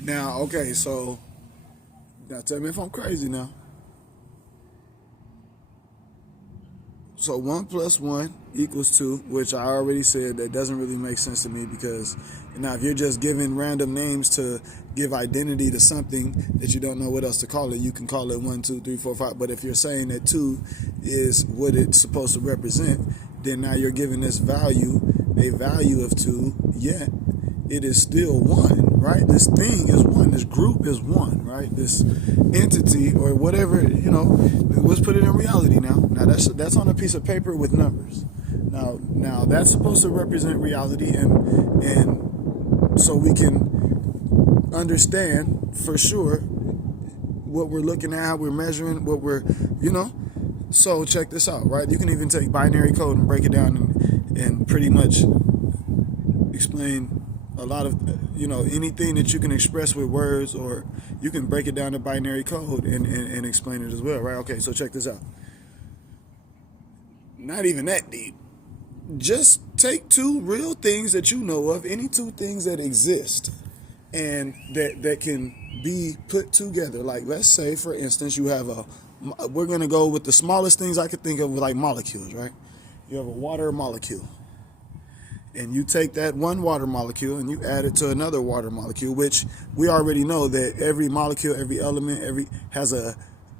Now, okay, so now tell me if I'm crazy now. So 1 plus 1 equals 2, which I already said that doesn't really make sense to me because now if you're just giving random names to give identity to something that you don't know what else to call it, you can call it 1, 2, 3, 4, 5. But if you're saying that 2 is what it's supposed to represent, then now you're giving this value a value of 2, yet it is still 1, right? This thing is 1. This group is 1, right? This entity or whatever, let's put it in reality now. Now that's on a piece of paper with numbers. Now that's supposed to represent reality, and so we can understand for sure what we're looking at, how we're measuring, what we're. So check this out, right? You can even take binary code and break it down and pretty much explain a lot of anything that you can express with words, or you can break it down to binary code and explain it as well, right? Okay, so check this out. Not even that deep. Just take two real things that you know of, any two things that exist and that can be put together. Like, let's say for instance you have we're going to go with the smallest things I could think of, like molecules, right? You have a water molecule. And you take that one water molecule and you add it to another water molecule, which we already know that every molecule, every element, has a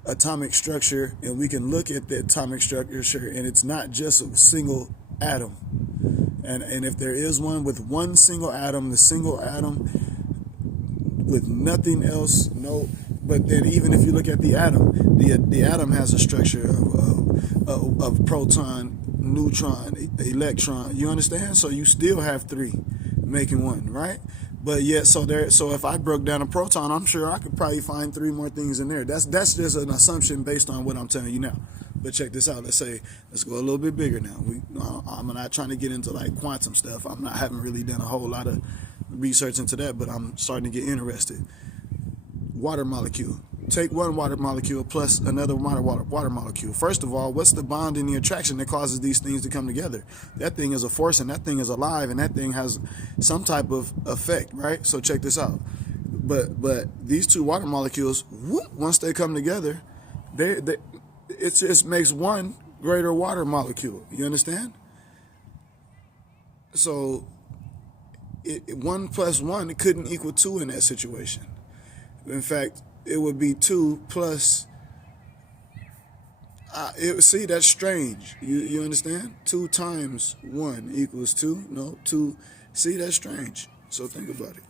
atomic structure, and we can look at the atomic structure, and it's not just a single atom. And if there is one with one single atom, the single atom with nothing else, no. But then even if you look at the atom, the atom has a structure of proton, neutron, electron. You understand? So you still have three making one, right? But yet, so if I broke down a proton, I'm sure I could probably find three more things in there. That's just an assumption based on what I'm telling you now. But check this out. Let's go a little bit bigger now. I'm not trying to get into like quantum stuff. Haven't really done a whole lot of research into that, but I'm starting to get interested. Water molecule. Take one water molecule plus another water molecule. First of all, what's the bond and the attraction that causes these things to come together? That thing is a force, and that thing is alive, and that thing has some type of effect, right? So check this out. But these two water molecules, once they come together, it just makes one greater water molecule. You understand? So 1 plus 1, it couldn't equal 2 in that situation. In fact, it would be 2 plus. See, that's strange. You understand? 2 times 1 equals 2. No, 2. See, that's strange. So think about it.